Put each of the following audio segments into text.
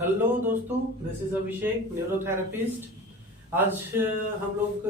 Hello दोस्तों, this is Abhishek, neurotherapist. आज हम लोग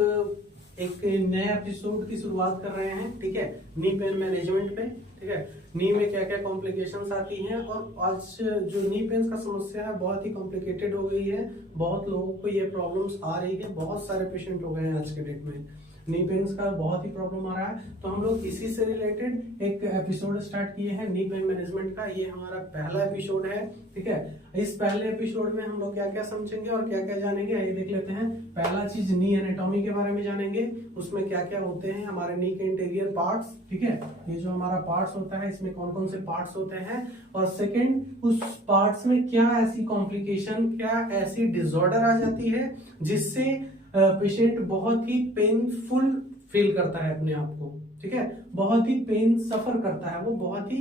एक नए एपिसोड की शुरुआत कर रहे हैं। ठीक है, नी पेन मैनेजमेंट पे। ठीक है, नी में क्या क्या कॉम्प्लिकेशंस आती हैं और आज जो नी पेन का समस्या है बहुत ही कॉम्प्लिकेटेड हो गई है। बहुत लोगों को ये प्रॉब्लम्स आ रही है, बहुत सारे पेशेंट हो गए हैं आज के डेट में। नी पेन्स का बहुत ही प्रॉब्लम आ रहा है, तो हम लोग इसी से रिलेटेड एक एपिसोड स्टार्ट किए हैं नी पेन मैनेजमेंट का। ये हमारा पहला एपिसोड है। ठीक है, इस पहले एपिसोड में हम लोग क्या क्या समझेंगे और क्या क्या जानेंगे, आइए देख लेते हैं। पहला चीज नी एनाटॉमी के बारे में जानेंगे, उसमें क्या क्या होते हैं हमारे नी के इंटीरियर पार्ट्स। ठीक है, ये जो हमारा पार्ट्स होता है इसमें कौन कौन से पार्ट्स होते हैं, और सेकंड उस पार्ट्स में क्या ऐसी कॉम्प्लिकेशन, क्या ऐसी डिसऑर्डर आ जाती है जिससे पेशेंट बहुत ही पेनफुल फील करता है अपने आप को। ठीक है, बहुत ही पेन सफर करता है, वो बहुत ही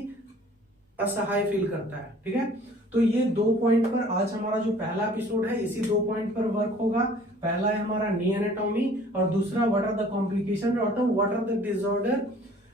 असहाय फील करता है। ठीक है, तो ये 2 पॉइंट पर आज हमारा जो पहला एपिसोड है इसी 2 पॉइंट पर वर्क होगा। पहला है हमारा नी एनाटॉमी और दूसरा व्हाट आर द कॉम्प्लिकेशन और what are the disorder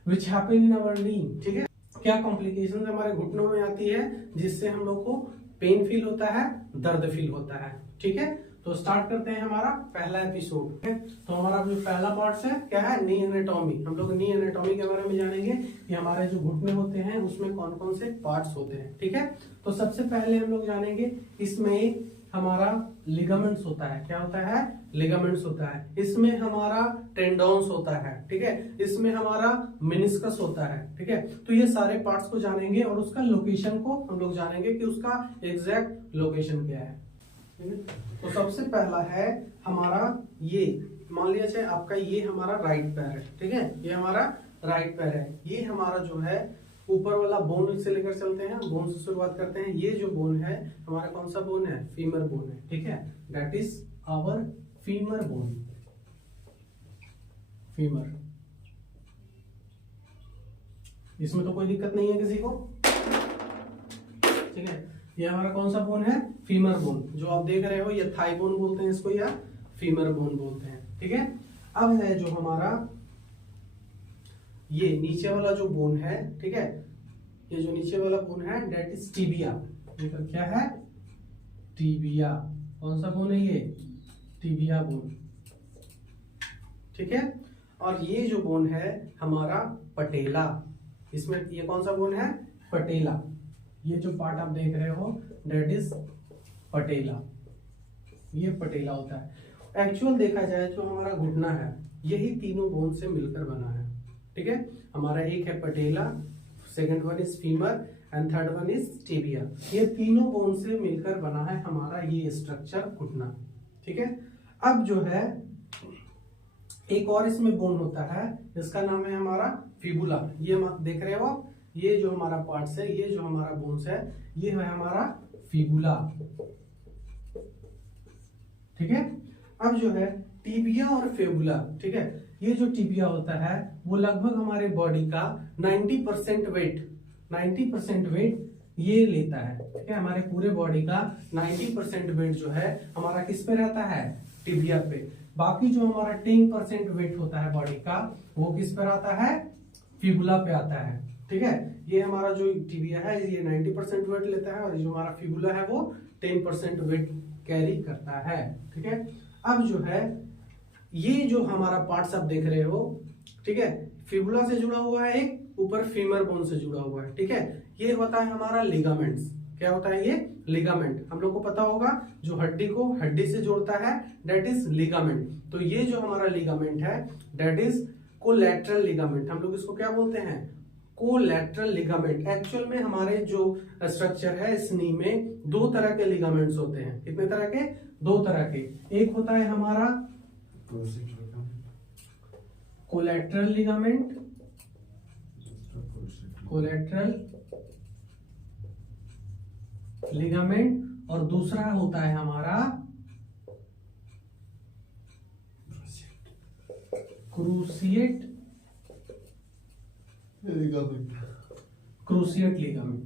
which happen in our knee. ठीक है, क्या कॉम्प्लिकेशन हमारे घुटनों में आती है जिससे हम लोग को पेन फील होता है, दर्द फील होता है। ठीक है, तो स्टार्ट करते हैं हमारा पहला एपिसोड। तो हमारा जो पहला पार्ट है क्या है, नी एनाटॉमी। हम लोग नी एनाटॉमी के बारे में जानेंगे कि हमारे जो घुटने होते हैं उसमें कौन कौन से पार्ट्स होते हैं। ठीक है, तो सबसे पहले हम लोग जानेंगे इसमें हमारा लिगामेंट्स होता है। क्या होता है, लिगामेंट्स होता है। इसमें हमारा टेंडोन्स होता है। ठीक है, इसमें हमारा मेनिस्कस होता है। ठीक है, तो ये सारे पार्ट्स को जानेंगे और उसका लोकेशन को हम लोग जानेंगे कि उसका एग्जैक्ट लोकेशन क्या है। तो सबसे पहला है हमारा ये, मान लिया जाए आपका ये हमारा राइट पैर है। ठीक है, ये हमारा राइट पैर है। ये हमारा जो है ऊपर वाला बोन से लेकर चलते हैं, बोन से शुरुआत करते हैं। ये जो बोन है हमारा कौन सा बोन है, फीमर बोन है। ठीक है, that is our femur bone, femur. इसमें तो कोई दिक्कत नहीं है किसी को। ठीक है, ये हमारा कौन सा बोन है, फीमर बोन। जो आप देख रहे हो ये थाई बोन बोलते हैं इसको, या फीमर बोन बोलते हैं। ठीक है, अब है जो हमारा ये नीचे वाला जो बोन है। ठीक है, ये जो नीचे वाला बोन है दैट इज टिबिया। क्या है, टिबिया। कौन सा बोन है ये, टिबिया बोन। ठीक है, और ये जो बोन है हमारा पटेला। इसमें ये कौन सा बोन है, पटेला। ये जो पार्ट आप देख रहे हो दैट इज पटेला, ये पटेला होता है। एक्चुअल देखा जाए जो हमारा घुटना है यही तीनों बोन से मिलकर बना है। ठीक है, हमारा एक है patella, second one is femur and third one is tibia. ये तीनों बोन से मिलकर बना है हमारा ये स्ट्रक्चर घुटना। ठीक है, अब जो है एक और इसमें बोन होता है, इसका नाम है हमारा फिबुला। ये देख रहे हो आप, ये जो हमारा पार्ट्स है, ये जो हमारा बोन्स है, ये है हमारा फिबुला। ठीक है, अब जो है टिबिया और फेबुला। ठीक है, ये जो टिबिया होता है वो लगभग हमारे बॉडी का 90% वेट ये लेता है। ठीक है, हमारे पूरे बॉडी का 90% वेट जो है हमारा किस पे रहता है, टिबिया पे। बाकी जो हमारा 10% वेट होता है बॉडी का वो किस पे आता है, फिबुला पे आता है। ठीक है, ये हमारा जो टिबिया है ये 90% वेट लेता है और जो हमारा फिबुला है वो 10% वेट कैरी करता है। ठीक है, अब जो है ये जो हमारा पार्ट्स आप देख रहे हो, ठीक है, फिबुला से जुड़ा हुआ है, एक ऊपर फीमर बोन से जुड़ा हुआ है। ठीक है, ये होता है हमारा लिगामेंट्स। क्या होता है ये, लिगामेंट। हम लोग को पता होगा जो हड्डी को हड्डी से जोड़ता है दैट इज लिगामेंट। तो ये जो हमारा लिगामेंट है दैट इज कोलैटरल लिगामेंट। हम लोग इसको क्या बोलते हैं, कोलैटरल लिगामेंट। एक्चुअल में हमारे जो स्ट्रक्चर है इस नी में 2 तरह के लिगामेंट्स होते हैं। कितने तरह के, 2 तरह के। एक होता है हमारा कोलैटरल लिगामेंट, कोलैटरल लिगामेंट, और दूसरा होता है हमारा क्रूसिएट लिगामेंट।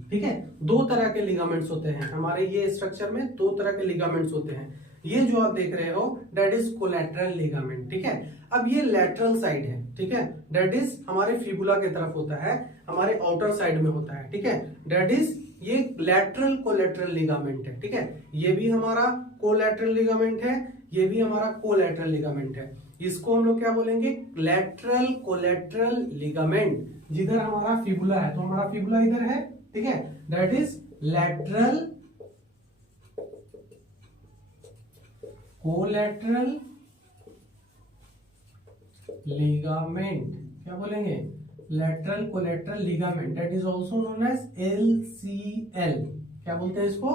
ठीक है, 2 तरह के लिगामेंट्स होते हैं हमारे ये स्ट्रक्चर में, 2 तरह के लिगामेंट्स होते हैं। ये जो आप देख रहे हो दैट इज कोलैटरल लिगामेंट। ठीक है, अब ये लैटरल साइड है। ठीक है, दैट इज हमारे फिबुला की तरफ होता है, हमारे आउटर साइड में होता है। ठीक है, दैट इज ये लैटरल कोलैटरल लिगामेंट है, ठीक है। ये भी हमारा कोलैटरल लिगामेंट है, ये भी हमारा कोलैटरल लिगामेंट है। इसको हम लोग क्या बोलेंगे, लैटरल कोलैटरल लिगामेंट। जिधर हमारा फिबुला है, तो हमारा फिबुला इधर है, ठीक है, that is lateral collateral ligament. क्या बोलेंगे, lateral collateral ligament, that is also known as LCL। क्या बोलते हैं इसको,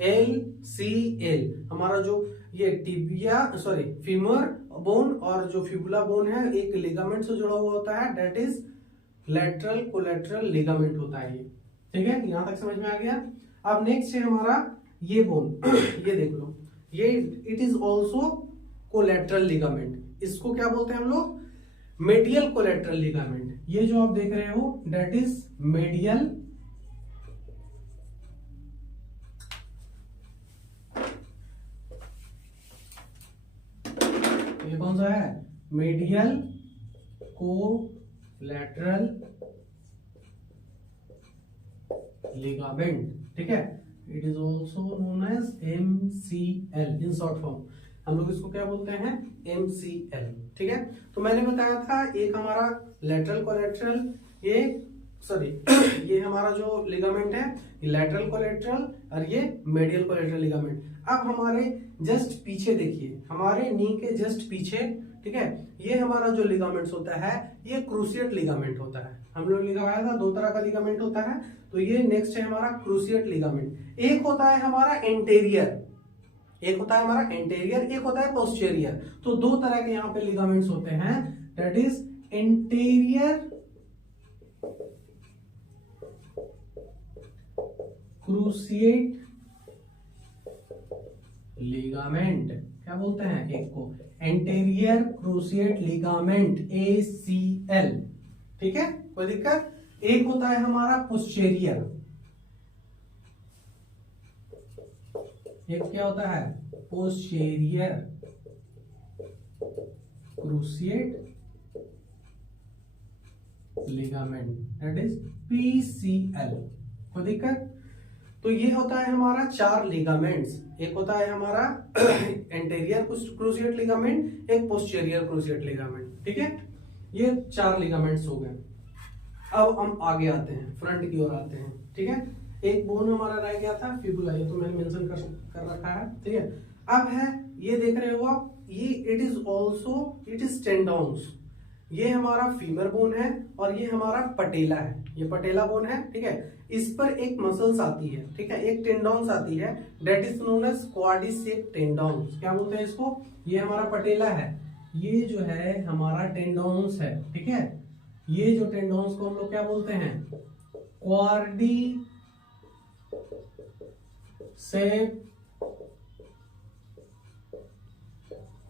LCL। हमारा जो ये टिबिया सॉरी फीमर बोन और जो फिबुला बोन है एक लिगामेंट से जुड़ा हुआ होता है, that is lateral collateral ligament होता है ये, ठीक है। यहां तक समझ में आ गया। अब नेक्स्ट है हमारा ये बोन ये देख लो, ये it is also collateral ligament. इसको क्या बोलते हैं हम लोग, मेडियल कोलैटरल लिगामेंट। ये जो आप देख रहे हो दैट इज मेडियल ये कौन सा है, मेडियल कोलैटरल लिगामेंट, ठीक है। It is also known as MCL in short form. हम लोग इसको क्या बोलते हैं, MCL, ठीक है। तो मैंने बताया था एक हमारा लैटरल कोलैटरल, ये सॉरी ये हमारा जो लिगामेंट है लैटरल कोलैटरल और ये मेडियल कोलैटरल लिगामेंट। अब हमारे जस्ट पीछे देखिए, हमारे नी के जस्ट पीछे, ठीक है, ये हमारा जो लिगामेंट्स होता है ये क्रूसिएट लिगामेंट होता है। हम लोग लिखवाया था दो तरह का लिगामेंट होता है, तो ये नेक्स्ट है हमारा क्रूसिएट लिगामेंट। एक होता है हमारा एंटेरियर, एक होता है हमारा एंटेरियर, एक होता है पोस्टीरियर। तो दो तरह के यहाँ पे लिगामेंट्स होते हैं, that is anterior cruciate ligament. क्या बोलते हैं, एक को एंटेरियर क्रूसिएट लिगामेंट ACL, ठीक है, कोई दिक्कत। एक होता है हमारा पोस्टीरियर, एक क्या होता है, posterior cruciate ligament, that is PCL, कोई दिक्कत। तो ये होता है हमारा चार लिगामेंट्स, एक होता है हमारा एंटेरियर क्रूसिएट लिगामेंट, एक पोस्टीरियर क्रूसिएट लिगामेंट, ठीक है। ये चार लिगामेंट्स हो गए। अब हम आगे आते हैं, फ्रंट की ओर आते हैं, ठीक है। एक बोन हमारा रह गया था फिबुला, ये तो मैंने मेंशन कर रखा है, ठीक है। अब है ये देख रहे हो आप, ये it is also it is टेंडोन्स। ये हमारा फीमर बोन है और ये हमारा पटेला है, ये पटेला बोन है, ठीक है। इस पर एक मसल्स आती है, ठीक है, एक टेंडोन्स आती है, that is known as quadricep tendons. क्या बोलते हैं इसको, ये हमारा पटेला है, ये जो है हमारा टेंडोन्स है, ठीक है। ये जो टेंडोन्स को हम लोग क्या बोलते हैं, क्वाड्रिसेप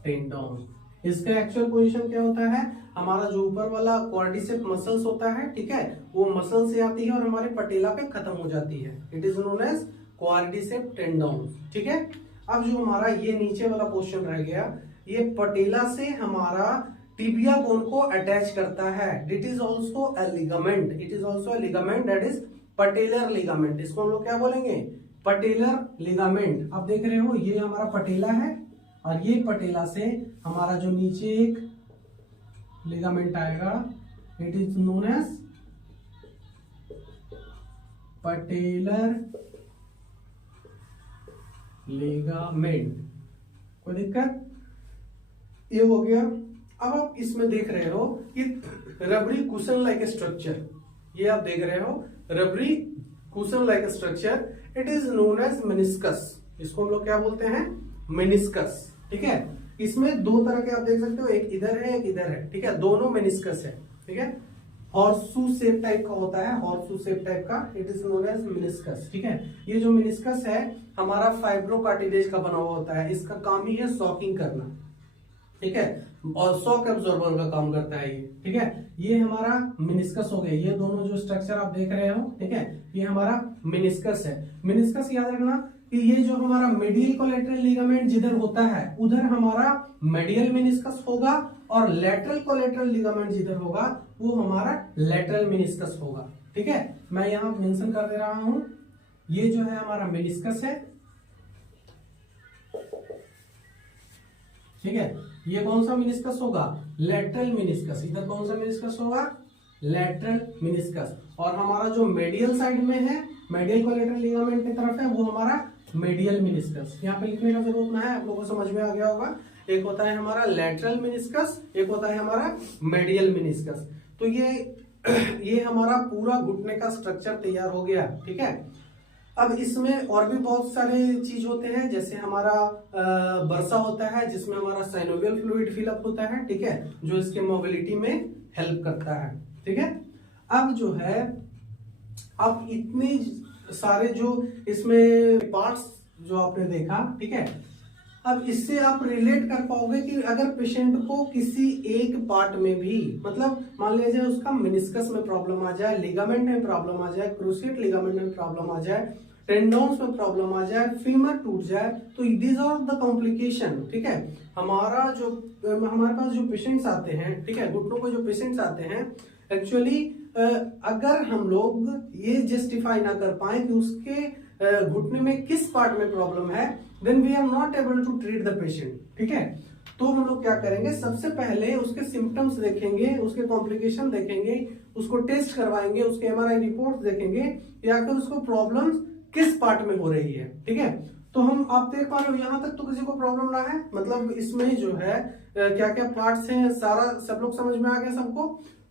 टेंडोन। इसका एक्चुअल पोजीशन क्या होता है, हमारा जो ऊपर वाला क्वाड्रिसेप मसल्स होता है, ठीक है, वो मसल से आती है और हमारे पटेला पे खत्म हो जाती है, it is known as quadricep tendon, ठीक है। अब जो हमारा ये नीचे वाला पोर्शन रह गया, ये पटेला से हमारा टिबिया बोन को अटैच करता है, it is also a ligament, it is also a ligament, that is patellar ligament. इसको हम लोग क्या बोलेंगे, पटेलर लिगामेंट। आप देख रहे हो ये हमारा पटेला है और ये पटेला से हमारा जो नीचे एक लिगामेंट आएगा, it is known as patellar ligament, कोई दिक्कत। ये हो गया। अब आप इसमें देख रहे हो कि रबरी कुशन लाइक स्ट्रक्चर, ये आप देख रहे हो rubbery cushion like structure, it is known as meniscus. इसको हम लोग क्या बोलते हैं, मेनिस्कस, ठीक है। इसमें दो तरह के आप देख सकते हो, एक इधर है एक इधर है, ठीक है, दोनों मेनिस्कस है, ठीक है। हॉर्सू शेप टाइप का होता है, हॉर्सू शेप टाइप का, it is known as meniscus, ठीक है। ये जो मेनिस्कस है हमारा फाइब्रोकार्टिलेज का बना हुआ होता है, इसका काम ही है शॉकिंग करना, ठीक है, और शॉक एब्जॉर्बर का काम करता है ये, ठीक है। ये हमारा मेनिस्कस हो गया, ये दोनों जो स्ट्रक्चर आप देख रहे हो, ठीक है, ये हमारा मेनिस्कस है। मेनिस्कस याद रखना कि ये जो हमारा मेडियल कोलैटरल लिगामेंट जिधर होता है उधर हमारा मेडियल मेनिस्कस होगा, और लैटरल कोलैटरल लिगामेंट जिधर होगा वो हमारा लैटरल मेनिस्कस होगा, ठीक है। मैं यहाँ मेंशन कर दे रहा हूं ये जो है हमारा मेनिस्कस है, ठीक है। ये कौन सा मेनिस्कस होगा? Lateral meniscus. इधर कौन सा मेनिस्कस होगा? Lateral meniscus. और हमारा जो मेडियल साइड में है, मेडियल कोलेटरल लिगामेंट की तरफ है, वो हमारा मेडियल मेनिस्कस। यहाँ पे लिखने का जरूरत ना है, आप लोगों को समझ में आ गया होगा। एक होता है हमारा लैटरल मेनिस्कस, एक होता है हमारा मेडियल मेनिस्कस। तो ये हमारा पूरा घुटने का स्ट्रक्चर तैयार हो गया, ठीक है। अब इसमें और भी बहुत सारे चीज होते हैं, जैसे हमारा बर्सा होता है, जिसमें हमारा साइनोवियल फ्लूइड फिलअप होता है, ठीक है, जो इसके मोबिलिटी में हेल्प करता है, ठीक है। अब जो है, अब इतने सारे जो इसमें पार्ट्स जो आपने देखा, ठीक है, अब इससे आप रिलेट कर पाओगे कि अगर पेशेंट को किसी एक पार्ट में भी, मतलब मान लीजिए उसका मेनिस्कस में प्रॉब्लम आ जाए, लिगामेंट में प्रॉब्लम आ जाए, क्रूसिएट लिगामेंट में प्रॉब्लम आ जाए, टेंडोन्स में प्रॉब्लम आ जाए, फीमर टूट जाए, तो दीज आर द कॉम्प्लिकेशन, ठीक है। हमारे पास जो पेशेंट्स आते हैं, ठीक है, घुटनों को जो पेशेंट्स आते हैं, एक्चुअली अगर हम लोग ये जस्टिफाई ना कर पाए कि उसके घुटने में किस पार्ट में प्रॉब्लम है, then we are not able to treat the patient, ठीक है। तो हम लोग क्या करेंगे, सबसे पहले उसके सिम्टम्स देखेंगे, उसके कॉम्प्लिकेशन देखेंगे, उसको टेस्ट करवाएंगे, उसके एमआरआई रिपोर्ट देखेंगे, या फिर उसको प्रॉब्लम किस पार्ट में हो रही है, ठीक है। तो हम, आप देख पा रहे हो यहां तक तो किसी को प्रॉब्लम ना है, मतलब इसमें जो है क्या क्या पार्ट्स हैं, सारा सब लोग समझ में आ गया सबको।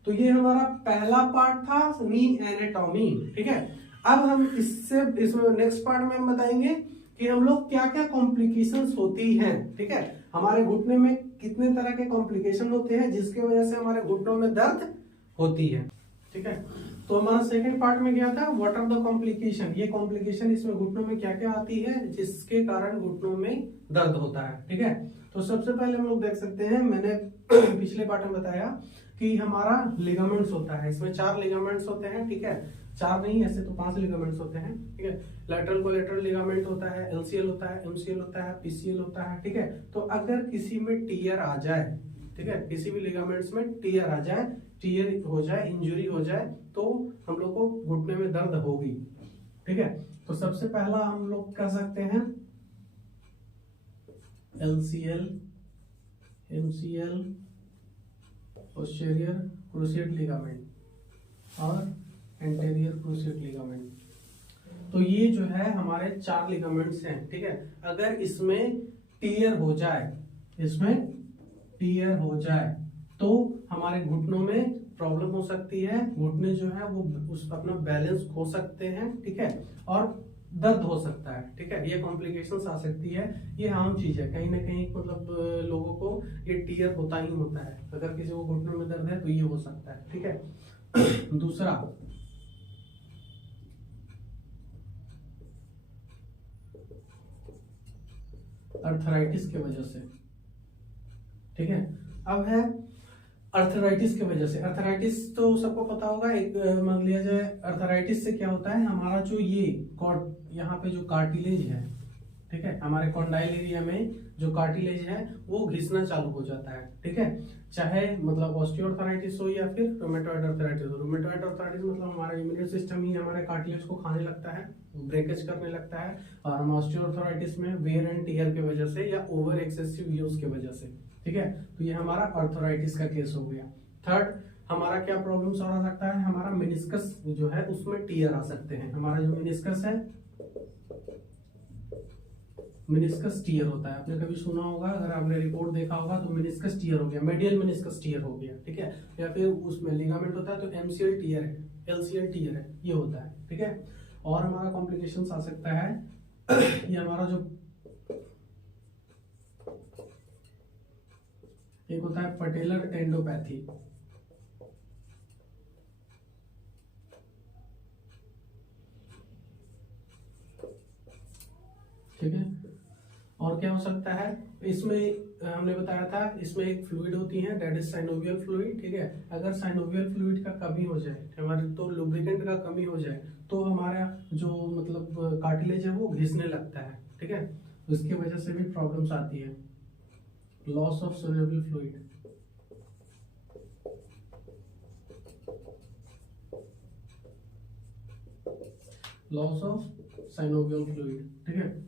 तो ये हमारा पहला पार्ट था, नी एनाटॉमी, ठीक है। अब हम इसमें नेक्स्ट पार्ट में हम बताएंगे कि हम लोग क्या क्या कॉम्प्लिकेशंस होती हैं, ठीक है। हमारे घुटने में कितने तरह के कॉम्प्लिकेशन होते हैं जिसकी वजह से हमारे घुटनों में दर्द होती है, ठीक है। तो हमारा सेकंड पार्ट में गया था, व्हाट आर द कॉम्प्लिकेशन। ये कॉम्प्लिकेशन इसमें घुटनों में क्या क्या आती है जिसके कारण घुटनों में दर्द होता है, ठीक है। तो सबसे पहले हम लोग देख सकते हैं, मैंने पिछले पार्ट में बताया कि हमारा लिगामेंट्स होता है, इसमें 4 लिगामेंट्स होते हैं, ठीक है। 4 नहीं, ऐसे तो 5 लिगामेंट्स होते हैं, ठीक है। लैटरल कोलैटरल लिगामेंट होता है, एलसीएल होता है, एमसीएल होता है, पीसीएल होता है, ठीक है। तो अगर किसी में टियर आ जाए, ठीक है, किसी भी लिगामेंट्स में टियर आ जाए, टियर हो जाए, इंजुरी हो जाए, तो हम लोग को घुटने में दर्द होगी, ठीक है। तो सबसे पहला हम लोग कह सकते हैं LCL, MCL, posterior cruciate ligament और एंटीरियर क्रूसिएट लिगामेंट। तो ये जो है हमारे 4 लिगामेंट्स हैं, ठीक है। अगर इसमें टियर हो जाए, इसमें टियर हो जाए तो हमारे घुटनों में प्रॉब्लम हो सकती है, घुटने जो है वो उस अपना बैलेंस खो सकते हैं, ठीक है, और दर्द हो सकता है, ठीक है। ये कॉम्प्लिकेशंस आ सकती है, ये आम चीज है, कहीं ना कहीं मतलब लोगों को ये टियर होता ही होता है। अगर किसी को घुटनों में दर्द है तो ये हो सकता है, ठीक है। दूसरा, अर्थराइटिस की वजह से, ठीक है। अब है अर्थराइटिस की वजह से। अर्थराइटिस तो सबको पता होगा, एक मान लिया जाए, अर्थराइटिस से क्या होता है, हमारा जो ये यहाँ पे जो कार्टिलेज है, ठीक है, हमारे कॉन्डाइल एरिया में जो कार्टिलेज है वो घिसना चालू हो जाता है, ठीक है। चाहे मतलब ऑस्टियोआर्थराइटिस हो या फिर रोमेटॉइड अर्थराइटिस हो। रोमेटॉइड अर्थराइटिस मतलब हमारा इम्यून सिस्टम ही हमारे कार्टिलेज को खाने लगता है, ब्रेकेज करने लगता है, और हम ऑस्टियोआर्थराइटिस में वेयर एंड टियर की वजह से या ओवर एक्सेसिव यूज की वजह से, ठीक है। तो ये हमारा अर्थराइटिस का केस हो गया। थर्ड, हमारा क्या प्रॉब्लम आ सकता है, हमारा मेनिस्कस जो है उसमें टियर आ सकते हैं। हमारा जो मेनिस्कस है, मेनिस्कस टियर होता है, आपने कभी सुना होगा, अगर आपने रिपोर्ट देखा होगा तो मेनिस्कस टियर हो गया, मेडियल मेनिस्कस टियर हो गया, ठीक है। या फिर उसमें लिगामेंट होता है तो एमसीएल टियर है, एलसीएल टियर है, ये होता है, ठीक है। और हमारा कॉम्प्लिकेशंस आ सकता है ये हमारा जो एक होता है पटेलर टेंडोपैथी, ठीक है। और क्या हो सकता है, इसमें हमने बताया था, इसमें एक फ्लूइड होती है, दैट इज साइनोवियल फ्लूइड, ठीक है। अगर साइनोवियल फ्लूइड का कमी हो जाए, हमारे तो लुब्रिकेंट का कमी हो जाए, तो हमारा जो मतलब कार्टिलेज है वो घिसने लगता है, ठीक है। उसकी वजह से भी प्रॉब्लम्स आती है। Loss of soluble fluid, loss of synovial fluid, ठीक है।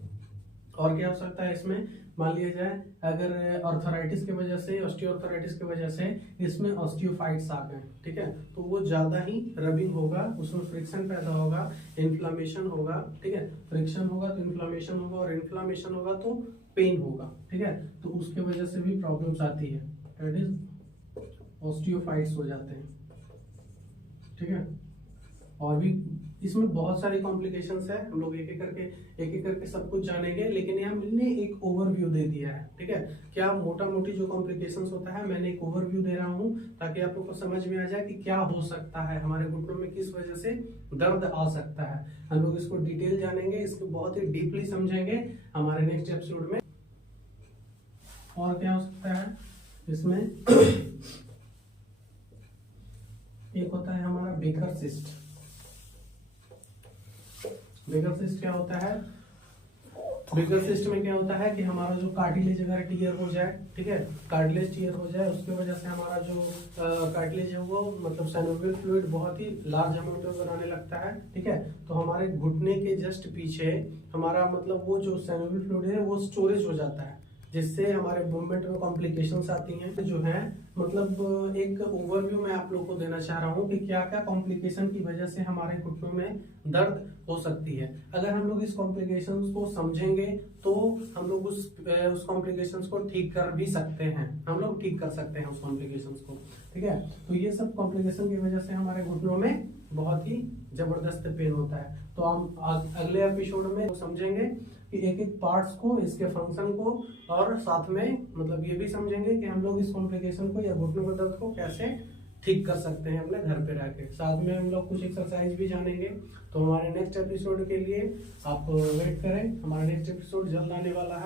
और क्या हो सकता है इसमें, मान लिया जाए अगर ऑर्थराइटिस की वजह से, ऑस्टियोआर्थराइटिस की वजह से इसमें ऑस्टियोफाइट्स आ गए, ठीक है, तो वो ज्यादा ही रबिंग होगा, उसमें फ्रिक्शन पैदा होगा, इन्फ्लामेशन होगा, ठीक है। फ्रिक्शन होगा तो इन्फ्लामेशन होगा, और इन्फ्लामेशन होगा तो पेन होगा, ठीक है। तो उसके वजह से भी प्रॉब्लम्स आती है, दैट इज ऑस्टियोफाइट्स हो जाते हैं, ठीक है। और भी इसमें बहुत सारी कॉम्प्लिकेशंस है, हम लोग एक एक करके सब कुछ जानेंगे, लेकिन यहाँ मैंने एक ओवरव्यू दे दिया है, ठीक है। क्या मोटा मोटी जो कॉम्प्लिकेशंस होता है मैंने एक ओवरव्यू दे रहा हूँ, ताकि आप लोग को समझ में आ जाए कि क्या हो सकता है हमारे घुटनों में, किस वजह से दर्द आ सकता है। हम लोग इसको डिटेल जानेंगे, इसको बहुत ही डीपली समझेंगे हमारे नेक्स्ट एपिसोड में। और क्या हो सकता है इसमें एक होता है हमारा बेकर सिस्ट। बेकर सिस्ट क्या होता है, बेकर सिस्ट में क्या होता है कि हमारा जो कार्टिलेज अगर टीयर हो जाए, ठीक है, कार्टिलेज टीयर हो जाए, उसकी वजह से हमारा जो कार्टिलेज है वो मतलब साइनोवियल फ्लूइड बहुत ही लार्ज अमाउंट में बनाने लगता है, ठीक है। तो हमारे घुटने के जस्ट पीछे हमारा मतलब वो जो साइनोवियल फ्लूइड है वो स्टोरेज हो जाता है, जिससे हमारे मूवमेंट में कॉम्प्लिकेशंस आती हैं जो है। मतलब एक ओवरव्यू मैं आप लोग को देना चाह रहा हूँ कि क्या क्या कॉम्प्लिकेशन की वजह से हमारे घुटनों में दर्द हो सकती है। अगर हम लोग इस कॉम्प्लिकेशंस को समझेंगे तो हम लोग उस कॉम्प्लिकेशंस को ठीक कर भी सकते हैं, हम लोग ठीक कर सकते हैं उस कॉम्प्लिकेशंस को, ठीक है। तो ये सब कॉम्प्लिकेशन की वजह से हमारे घुटनों में बहुत ही जबरदस्त पेन होता है। तो हम अगले एपिसोड में समझेंगे कि एक एक पार्ट्स को, इसके फंक्शन को, और साथ में मतलब ये भी समझेंगे कि हम लोग इस कॉम्प्लिकेशन को या घुटनों के दर्द को कैसे ठीक कर सकते हैं अपने घर पे रह के। साथ में हम लोग कुछ एक्सरसाइज भी जानेंगे। तो हमारे नेक्स्ट एपिसोड के लिए आप वेट करें, हमारा नेक्स्ट एपिसोड जल्द आने वाला है।